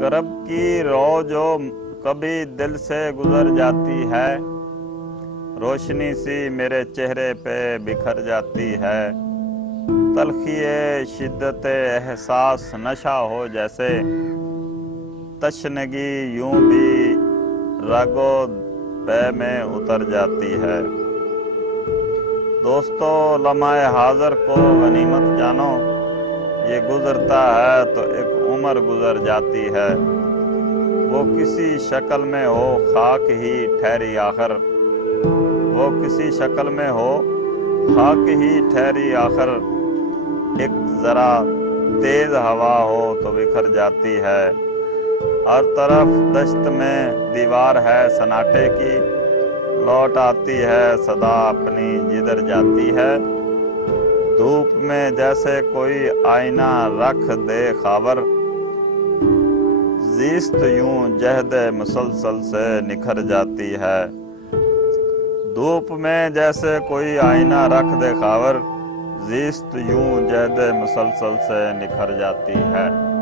کرب کی رو جو کبھی دل سے گزر جاتی ہے، روشنی سی میرے چہرے پہ بکھر جاتی ہے۔ تلخی شدت احساس نشہ ہو جیسے، تشنگی یوں بھی رگو پے میں اتر جاتی ہے۔ دوستو، لمحہ حاضر کو غنیمت جانو، یہ گزرتا ہے تو ایک عمر گزر جاتی ہے۔ وہ کسی شکل میں ہو خاک ہی ٹھہری آخر، وہ کسی شکل میں ہو خاک ہی ٹھہری آخر، ایک ذرا تیز ہوا ہو تو بکھر جاتی ہے۔ ہر طرف دشت میں دیوار ہے سناٹے کی، لوٹ آتی ہے صدا اپنی جدھر جاتی ہے۔ دھوپ میں جیسے کوئی آئینہ رکھ دے خاور، زیست یوں جہد مسلسل سے نکھر جاتی ہے۔ دھوپ میں جیسے کوئی آئینہ رکھ دے خاور، زیست یوں جہد مسلسل سے نکھر جاتی ہے۔